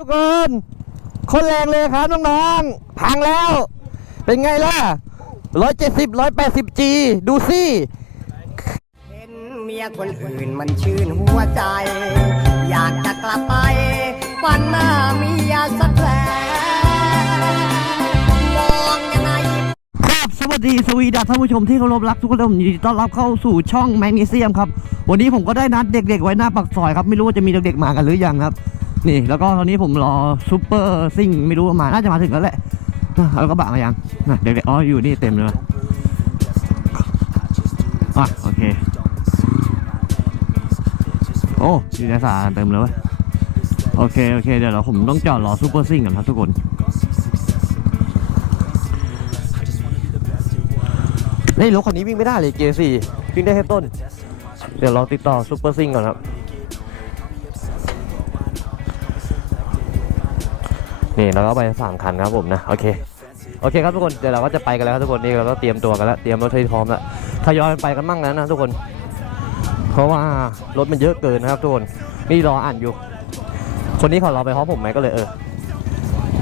ทุกคนคนแรงเลยครับน้องๆพังแล้ว เป็นไงล่ะ170 180G ดูสิเห็นเมียคนอื่นมันชื่นหัวใจ อยากจะกลับไปวันหน้าเมียสักแผลมองยังไงครับสวัสดีสวีดัสท่านผู้ชมที่เคารพรักทุกคนยินดีต้อนรับเข้าสู่ช่องแมกนีเซียมครับ วันนี้ผมก็ได้นัดเด็กๆ ไว้หน้าปากซอยครับ ไม่รู้ว่าจะมีเด็กๆมากันหรือยังครับ นี่แล้วก็ตอนนี้ผมรอซูเปอร์ซิ่งไม่รู้ว่ามาน่าจะมาถึงแล้วแหละแล้วก็บะมายังนะเด็กๆอ๋ออยู่นี่เต็มเลยอะโอเคโอ้อยู่ในสาเต็มเลยว้ยโอเคโอเคเดี๋ยวเราผมต้องจอดรอซูเปอร์ซิ่งกันครับทุกคนนี่รถคันนี้วิ่งไม่ได้เลยเกียร์สี่วิ่งได้แค่ต้น เดี๋ยวเราติดต่อซูเปอร์ซิ่งก่อนครับ นี่เราก็ไปสามคันครับผมนะโอเคโอเคครับทุกคนเดี๋ยวเราก็จะไปกันแล้วครับทุกคนนี่เราก็เตรียมตัวกันแล้วเตรียมรถให้พร้อมแล้วทยอยไปกันมั่งแล้วนะทุกคน เพราะว่ารถมันเยอะเกินนะครับทุกคนนี่รออ่านอยู่ คนนี้เขารอไปพร้อมผมไหมก็เลยเออ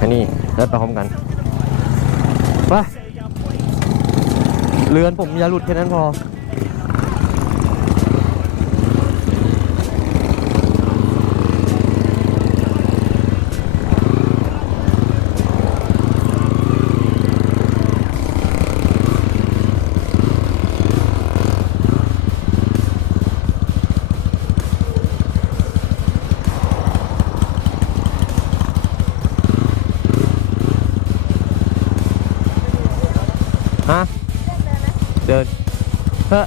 อันนี้เดินไปพร้อมกันไปเรือนผมอย่าหลุดแค่นั้นพอ ฮะ เดินเฮ้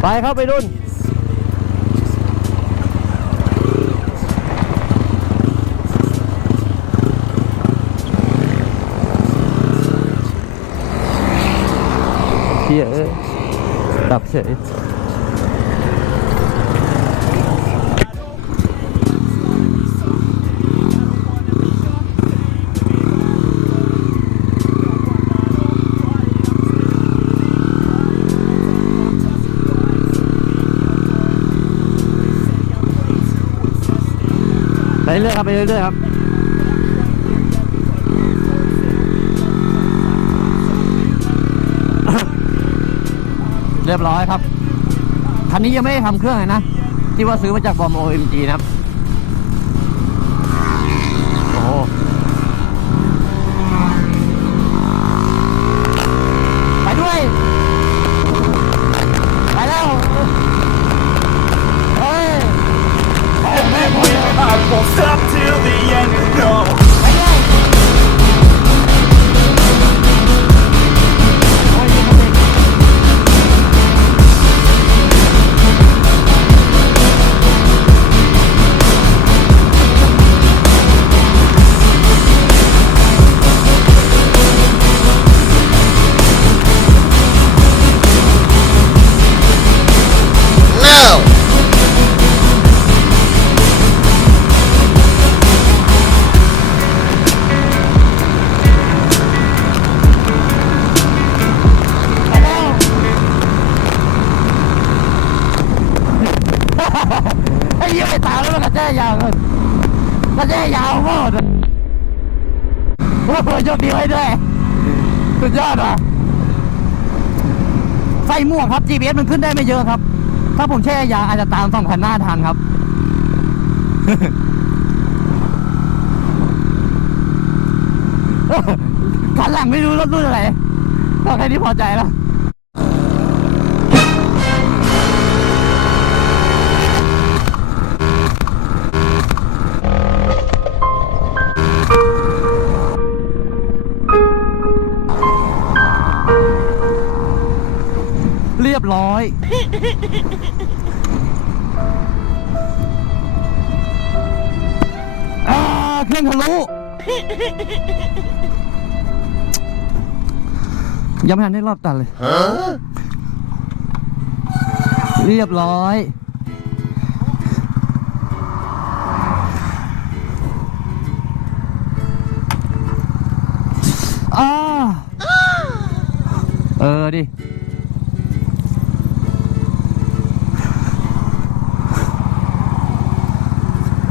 ไปครับไปรุ่น เฮียเอ้ยดับเฉยไป เรียบร้อยครับ คันนี้ยังไม่ได้ทำเครื่องเลยนะ ที่ว่าซื้อมาจากบอมอีมจีนะครับ โอ้ ยาวเลยกระแจยาวมากโอ้โหโชคดีไว้ด้วยสุดยอดอะไฟม่วงครับ GPS มันขึ้นได้ไม่เยอะครับ ถ้าผมแช่ยางอาจจะตามสองคันหน้าทันครับ คันหลังไม่รู้รถรุ่นอะไรก็แค่นี้พอใจแล้ว อ่าเครื่องทะลุยังไม่ทันได้รอบตัดเลย เรียบร้อยอ้าเออดิ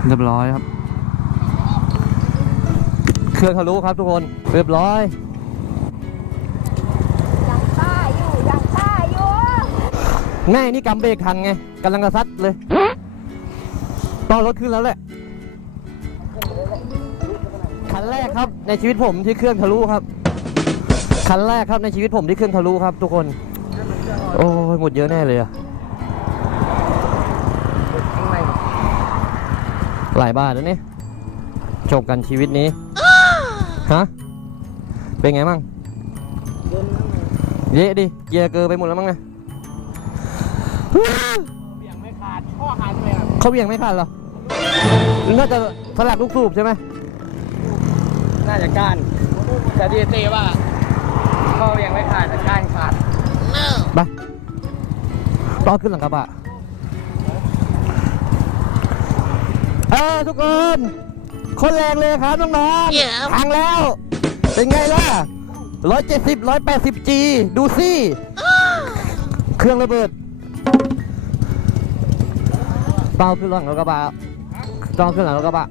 เรียบร้อยครับ เครื่องทะลุครับทุกคน เรียบร้อยยังป้าอยู่ยังป้าอยู่แม่นี่กำเบรกทันไงกำลังกระซัดเลยต้องรถขึ้นแล้วแหละคันแรกครับในชีวิตผมที่เครื่องทะลุครับคันแรกครับในชีวิตผมที่เครื่องทะลุครับ ทุกคน โอ้ยหมดเยอะแน่เลยอะ หลายบาทแล้วนี่จบกันชีวิตนี้ฮะเป็นไงมั่งเยอะดิเกียร์เกอร์ไปหมดแล้วมั้งเนี่ยเขาเบี่ยงไม่ขาดเหรอน่าจะสลักลูกสูบใช่ไหมน่าจะก้านแต่ดีตีว่าก็ยังไม่ขาดแต่ก้านขาดไปต่อขึ้นหลังกระบะ ออทุกคนคนแรงเลยครับน้องๆพังแล้ว เป็นไงล่ะร้อยเจ็ดสิบร้อยแปดสิบจีดูสิเครื่องระเบิด เปล่าขึ้นหลังรถกระบะต้องขึ้นหลังรถกระบะ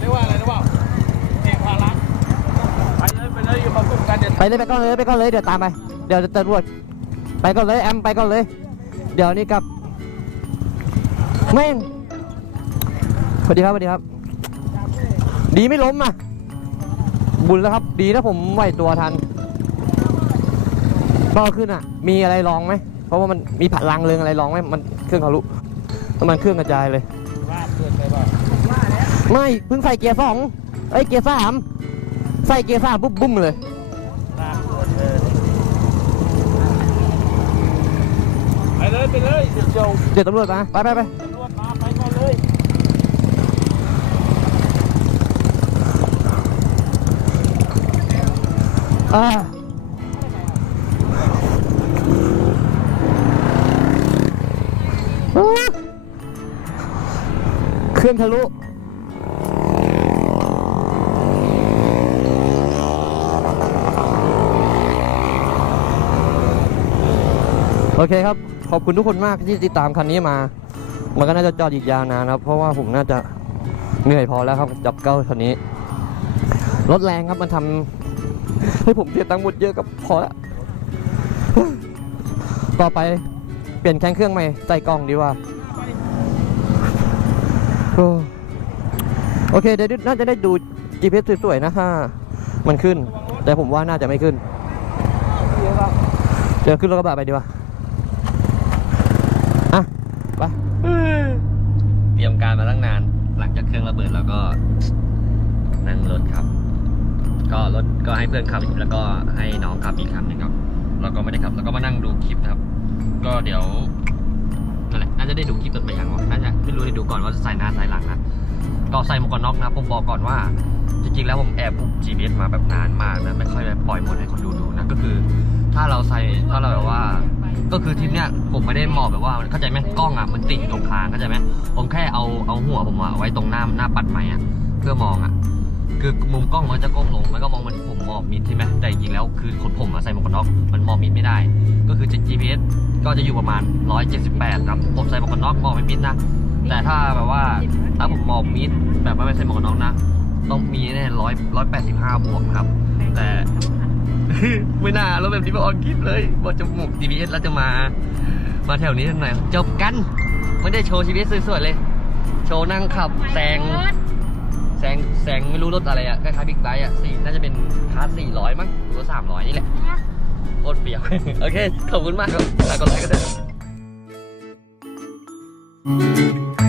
เรียกว่าอะไรนะว่าเอกพารักไปเลยไปเลยอย่ามาสุ่มกันเดี๋ยวไปเลยไปก่อนเลยไปก่อนเลยเดี๋ยวตามไป เดี๋ยวจะตำรวจไปก่อนเลยแอมไปก่อนเลย เดี๋ยวนี้กลับแม่ง สวัสดีครับสวัสดีครับ ดีไม่ล้มอะ บุญแล้วครับ ดีนะผมไหวตัวทันก็ขึ้นอะ มีอะไรลองไหม เพราะว่ามันมีพลังเรืองอะไรลองไหมมันเครื่องทะลุน้ำมันเครื่องกระจายเลยไม่เพิ่งใส่เกียร์สองเอ้ยเกียร์สามใส่เกียร์สามปุ๊บบุ้มเลยไปเลยไปเลยเดี๋ยวเดี๋ยวเดี๋ยวตำรวจมาไปไปไปตำรวจมาไปก่อนเลย อ่าเครื่องทะลุโอเคครับ ขอบคุณทุกคนมากที่ติดตามคันนี้มา มันก็น่าจะจอดอีกยาวนานครับ เพราะว่าผมน่าจะเหนื่อยพอแล้วครับจับเก้าคันนี้ รถแรงครับมันทำ ให้ผมเสียตังค์หมดเยอะกับพอละต่อไปเปลี่ยนแข้งเครื่องใหม่ใส่กล่องดีกว่า โอเคเดี๋ยวน่าจะได้ดู GPS สวยๆนะถ้ามันขึ้น แต่ผมว่าน่าจะไม่ขึ้น เดี๋ยวขึ้นรถกระบะไปดีกว่าอะไปเตรียมการมาตั้งนาน หลังจากเครื่องระเบิดแล้วก็นั่งรถครับ ก็รถก็ให้เพื่อนขับอีกแล้วก็ให้น้องขับอีกคันหนึงครับเราก็ไม่ได้ขับ แล้วก็มานั่งดูคลิปครับ ก็เดี๋ยวนั่นแหละน่าจะได้ดูคลิปต้นไปยังวะน่าจะไม่รู้ได้ดูก่อนว่าจะใส่หน้าใส่หลังนะก็ใส่หมวกกันน็อกนะผมบอกก่อนว่า จริงๆแล้วผมแอบอุบ GPS มาแบบนานมากนะไม่ค่อยปล่อยหมดให้คนดูดูนะก็คือ ถ้าเราใส่ถ้าเราแบบว่า ก็คือทริปเนี้ยผมไม่ได้หมองแบบว่าเข้าใจไหมกล้องอะมันติดอยู่ตรงคางเข้าใจไหมผมแค่เอาเอาหัวผมอะไว้ตรงหน้าหน้าปัดใหม่อะเพื่อมองอะ คือมุมกล้องมันจะก้มลง มันก็มองเหมันผมมองมิดใช่ไหมแต่จริงแล้วคือคนผมอะใส่หมวกกันน็อกมันมองมิดไม่ได้ ก็คือ GPS ก็จะอยู่ประมาณ 178ครับผมใส่หมวกกันน็อกมองไม่มิดนะ แต่ถ้าแบบว่าถ้าผมมองมิดแบบไม่ใส่หมวกกันน็อกนะ ต้องมีแน่ร้อยร้อยแปดสิบห้าบวกครับ แต่ ไม่น่ารถแบบนี้มาออนคลิปเลยบอกจะหมุก GPS แล้วจะมา มาแถวนี้ทำไมจบกัน ไม่ได้โชว์ชีวิตสวยๆเลย โชว์นั่งขับแซง แซงแซงไม่รู้รถอะไรอะคล้ายๆบิ๊กไบค์อะสี่น่าจะเป็นคาร์สี่ร้อยมั้งหรือว่าสามร้อยนี่แหละโคตรเปรียวโอเค ขอบคุณมากครับฝากกดไลค์กันด้วย